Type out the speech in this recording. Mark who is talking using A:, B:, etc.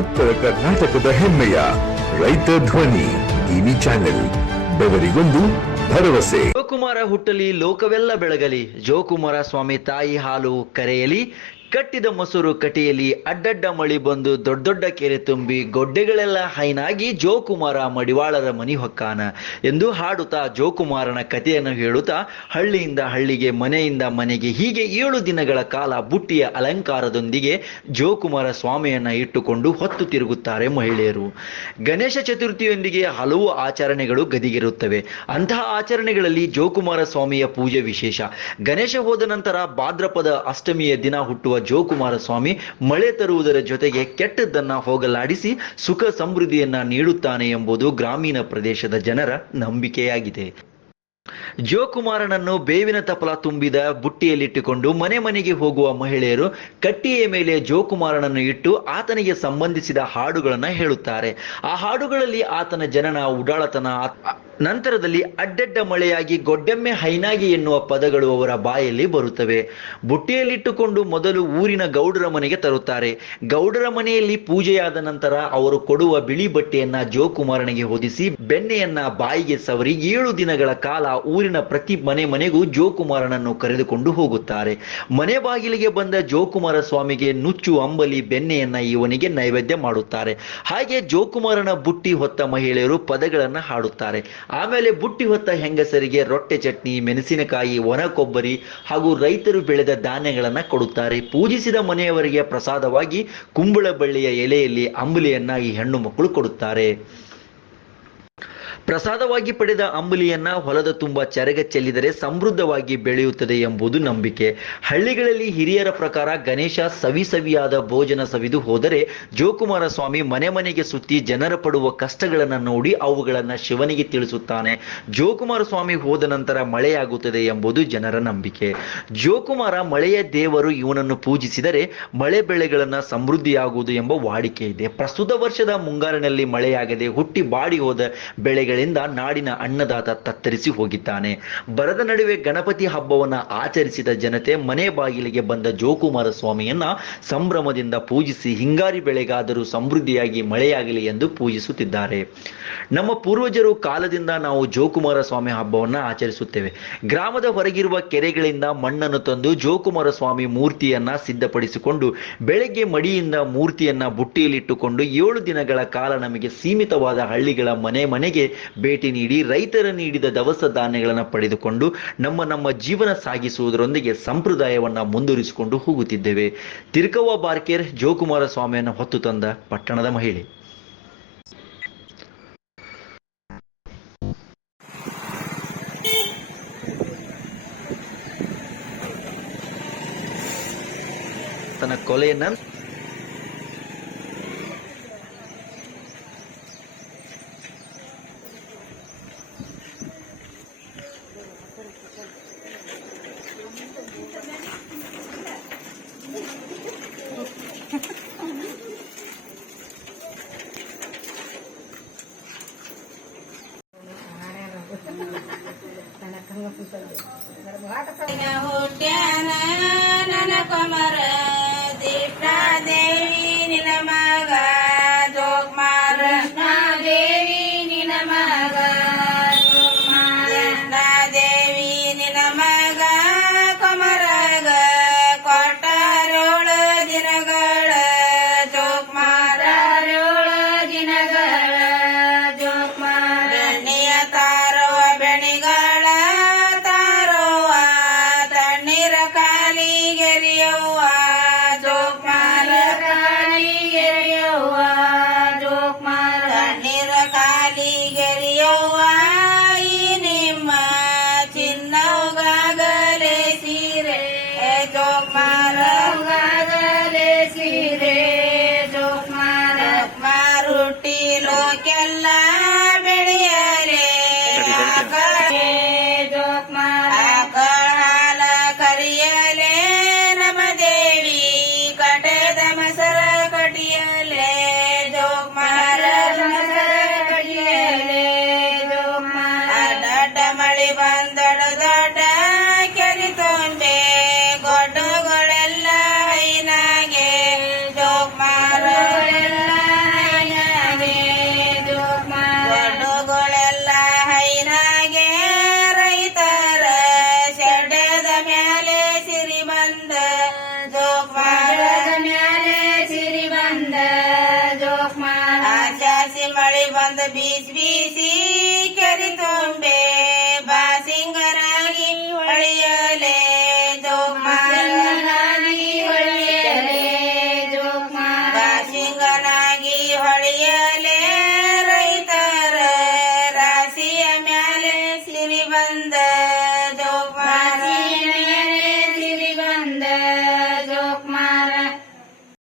A: ಉತ್ತರ ಕರ್ನಾಟಕದ ಹೆಮ್ಮೆಯ ರೈತ ಧ್ವನಿ ಟಿವಿ ಚಾನೆಲ್, ಬೆವರಿಗೊಂದು ಭರವಸೆ.
B: ಜೋಕುಮಾರ ಹುಟ್ಟಲಿ, ಲೋಕವೆಲ್ಲ ಬೆಳಗಲಿ. ಜೋಕುಮಾರ ಸ್ವಾಮಿ ತಾಯಿ ಹಾಲು ಕರೆಯಲಿ. ಕಟ್ಟಿದ ಮೊಸರು ಕಟಿಯಲ್ಲಿ ಅಡ್ಡಡ್ಡ ಮಳಿ ಬಂದು ದೊಡ್ಡ ದೊಡ್ಡ ಕೆರೆ ತುಂಬಿ ಗೊಡ್ಡೆಗಳೆಲ್ಲ ಹೈನಾಗಿ ಜೋಕುಮಾರ ಮಡಿವಾಳರ ಮನಿ ಹೊಕ್ಕಾನ ಎಂದು ಹಾಡುತ್ತಾ ಜೋಕುಮಾರನ ಕಥೆಯನ್ನು ಹೇಳುತ್ತಾ ಹಳ್ಳಿಯಿಂದ ಹಳ್ಳಿಗೆ, ಮನೆಯಿಂದ ಮನೆಗೆ, ಹೀಗೆ ಏಳು ದಿನಗಳ ಕಾಲ ಬುಟ್ಟಿಯ ಅಲಂಕಾರದೊಂದಿಗೆ ಜೋಕುಮಾರ ಸ್ವಾಮಿಯನ್ನ ಇಟ್ಟುಕೊಂಡು ಹೊತ್ತು ತಿರುಗುತ್ತಾರೆ ಮಹಿಳೆಯರು. ಗಣೇಶ ಚತುರ್ಥಿಯೊಂದಿಗೆ ಹಲವು ಆಚರಣೆಗಳು ಗದಿಗಿರುತ್ತವೆ. ಅಂತಹ ಆಚರಣೆಗಳಲ್ಲಿ ಜೋಕುಮಾರ ಸ್ವಾಮಿಯ ಪೂಜೆ ವಿಶೇಷ. ಗಣೇಶ ಹೋದ ನಂತರ ಭಾದ್ರಪದ ಅಷ್ಟಮಿಯ ದಿನ ಹುಟ್ಟುವ ಜೋಕುಮಾರ ಸ್ವಾಮಿ ಮಳೆ ತರುವುದರ ಜೊತೆಗೆ ಕೆಟ್ಟದ್ದನ್ನ ಹೋಗಲಾಡಿಸಿ ಸುಖ ಸಮೃದ್ಧಿಯನ್ನ ನೀಡುತ್ತಾನೆ ಎಂಬುದು ಗ್ರಾಮೀಣ ಪ್ರದೇಶದ ಜನರ ನಂಬಿಕೆಯಾಗಿದೆ. ಜೋಕುಮಾರನನ್ನು ಬೇವಿನ ತಪಲ ತುಂಬಿದ ಬುಟ್ಟಿಯಲ್ಲಿಟ್ಟುಕೊಂಡು ಮನೆ ಮನೆಗೆ ಹೋಗುವ ಮಹಿಳೆಯರು ಕಟ್ಟಿಯ ಮೇಲೆ ಜೋಕುಮಾರನನ್ನು ಇಟ್ಟು ಆತನಿಗೆ ಸಂಬಂಧಿಸಿದ ಹಾಡುಗಳನ್ನು ಹೇಳುತ್ತಾರೆ. ಆ ಹಾಡುಗಳಲ್ಲಿ ಆತನ ಜನನ, ಉಡಾಳತನ ನಂತರದಲ್ಲಿ ಅಡ್ಡಡ್ಡ ಮಳೆಯಾಗಿ ಗೊಡ್ಡೆಮ್ಮೆ ಹೈನಾಗಿ ಎನ್ನುವ ಪದಗಳು ಅವರ ಬಾಯಲ್ಲಿ ಬರುತ್ತವೆ. ಬುಟ್ಟಿಯಲ್ಲಿಟ್ಟುಕೊಂಡು ಮೊದಲು ಊರಿನ ಗೌಡರ ಮನೆಗೆ ತರುತ್ತಾರೆ. ಗೌಡರ ಮನೆಯಲ್ಲಿ ಪೂಜೆಯಾದ ನಂತರ ಅವರು ಕೊಡುವ ಬಿಳಿ ಬಟ್ಟೆಯನ್ನ ಜೋಕುಮಾರನಿಗೆ ಹೊದಿಸಿ, ಬೆಣ್ಣೆಯನ್ನ ಬಾಯಿಗೆ ಸವರಿ ಏಳು ದಿನಗಳ ಕಾಲ ಊರಿನ ಪ್ರತಿ ಮನೆ ಮನೆಗೂ ಜೋಕುಮಾರನನ್ನು ಕರೆದುಕೊಂಡು ಹೋಗುತ್ತಾರೆ. ಮನೆ ಬಾಗಿಲಿಗೆ ಬಂದ ಜೋಕುಮಾರ ಸ್ವಾಮಿಗೆ ನುಚ್ಚು, ಅಂಬಲಿ ಬೆಣ್ಣೆಯನ್ನ ಇವನಿಗೆ ನೈವೇದ್ಯ ಮಾಡುತ್ತಾರೆ. ಹಾಗೆ ಜೋಕುಮಾರನ ಬುಟ್ಟಿ ಹೊತ್ತ ಮಹಿಳೆಯರು ಪದಗಳನ್ನು ಹಾಡುತ್ತಾರೆ. ಆಮೇಲೆ ಬುಟ್ಟಿ ಹೊತ್ತ ಹೆಂಗಸರಿಗೆ ರೊಟ್ಟೆ, ಚಟ್ನಿ, ಮೆಣಸಿನಕಾಯಿ, ಒಣ ಕೊಬ್ಬರಿ ಹಾಗೂ ರೈತರು ಬೆಳೆದ ಧಾನ್ಯಗಳನ್ನು ಕೊಡುತ್ತಾರೆ. ಪೂಜಿಸಿದ ಮನೆಯವರಿಗೆ ಪ್ರಸಾದವಾಗಿ ಕುಂಬಳ ಬಳ್ಳಿಯ ಎಲೆಯಲ್ಲಿ ಅಂಬಲಿಯನ್ನ ಈ ಹೆಣ್ಣು ಮಕ್ಕಳು ಕೊಡುತ್ತಾರೆ. ಪ್ರಸಾದವಾಗಿ ಪಡೆದ ಅಂಬಲಿಯನ್ನ ಹೊಲದ ತುಂಬ ಚರಗ ಚೆಲ್ಲಿದರೆ ಸಮೃದ್ಧವಾಗಿ ಬೆಳೆಯುತ್ತದೆ ಎಂಬುದು ನಂಬಿಕೆ. ಹಳ್ಳಿಗಳಲ್ಲಿ ಹಿರಿಯರ ಪ್ರಕಾರ ಗಣೇಶ ಸವಿ ಸವಿಯಾದ ಭೋಜನ ಸವಿದು ಹೋದರೆ ಜೋಕುಮಾರ ಸ್ವಾಮಿ ಮನೆ ಮನೆಗೆ ಸುತ್ತಿ ಜನರ ಪಡುವ ಕಷ್ಟಗಳನ್ನು ನೋಡಿ ಅವುಗಳನ್ನು ಶಿವನಿಗೆ ತಿಳಿಸುತ್ತಾನೆ. ಜೋಕುಮಾರ ಸ್ವಾಮಿ ಹೋದ ನಂತರ ಮಳೆಯಾಗುತ್ತದೆ ಎಂಬುದು ಜನರ ನಂಬಿಕೆ. ಜೋಕುಮಾರ ಮಳೆಯ ದೇವರು ಇವನನ್ನು ಪೂಜಿಸಿದರೆ ಮಳೆ ಬೆಳೆಗಳನ್ನು ಸಮೃದ್ಧಿಯಾಗುವುದು ಎಂಬ ವಾಡಿಕೆ ಇದೆ. ಪ್ರಸ್ತುತ ವರ್ಷದ ಮುಂಗಾರಿನಲ್ಲಿ ಮಳೆಯಾಗದೆ ಹುಟ್ಟಿ ಬಾಡಿ ಹೋದ ಬೆಳೆಗಳಿಂದ ನಾಡಿನ ಅನ್ನದಾತ ತತ್ತರಿಸಿ ಹೋಗಿದ್ದಾನೆ. ಬರದ ನಡುವೆ ಗಣಪತಿ ಹಬ್ಬವನ್ನು ಆಚರಿಸಿದ ಜನತೆ ಮನೆ ಬಾಗಿಲಿಗೆ ಬಂದ ಜೋಕುಮಾರ ಸ್ವಾಮಿಯನ್ನ ಸಂಭ್ರಮದಿಂದ ಪೂಜಿಸಿ ಹಿಂಗಾರಿ ಬೆಳೆಗಾದರೂ ಸಮೃದ್ಧಿಯಾಗಿ ಮಳೆಯಾಗಲಿ ಎಂದು ಪೂಜಿಸುತ್ತಿದ್ದಾರೆ. ನಮ್ಮ ಪೂರ್ವಜರು ಕಾಲದಿಂದ ನಾವು ಜೋಕುಮಾರ ಸ್ವಾಮಿ ಹಬ್ಬವನ್ನು ಆಚರಿಸುತ್ತೇವೆ. ಗ್ರಾಮದ ಹೊರಗಿರುವ ಕೆರೆಗಳಿಂದ ಮಣ್ಣನ್ನು ತಂದು ಜೋಕುಮಾರ ಸ್ವಾಮಿ ಮೂರ್ತಿಯನ್ನ ಸಿದ್ಧಪಡಿಸಿಕೊಂಡು, ಬೆಳಗ್ಗೆ ಮಡಿಯಿಂದ ಮೂರ್ತಿಯನ್ನ ಬುಟ್ಟಿಯಲ್ಲಿಟ್ಟುಕೊಂಡು ಏಳು ದಿನಗಳ ಕಾಲ ನಮಗೆ ಸೀಮಿತವಾದ ಹಳ್ಳಿಗಳ ಮನೆ ಮನೆಗೆ ಭೇಟಿ ನೀಡಿ ರೈತರ ನೀಡಿದ ದವಸ ಧಾನ್ಯಗಳನ್ನು ಪಡೆದುಕೊಂಡು ನಮ್ಮ ನಮ್ಮ ಜೀವನ ಸಾಗಿಸುವುದರೊಂದಿಗೆ ಸಂಪ್ರದಾಯವನ್ನು ಮುಂದುವರಿಸಿಕೊಂಡು ಹೋಗುತ್ತಿದ್ದೇವೆ. ತಿರುಕವ್ವ ಬಾರ್ಕೇರ್ ಜೋಕುಮಾರ ಸ್ವಾಮಿಯನ್ನು ಹೊತ್ತು ತಂದ ಪಟ್ಟಣದ ಮಹಿಳೆ. ತನ್ನ ಕೊಲೆಯನ್ನ
C: ಹುಟ್ಟ್ಯಾನ ನನ್ನ ಕೊಮರ ದೇವಿ ನಿನ ಮಗ ಲೋಕೆಲ್ಲ ಬೀಸಿ ಬೀಸಿ ಕೆರಿ ತುಂಬೆ.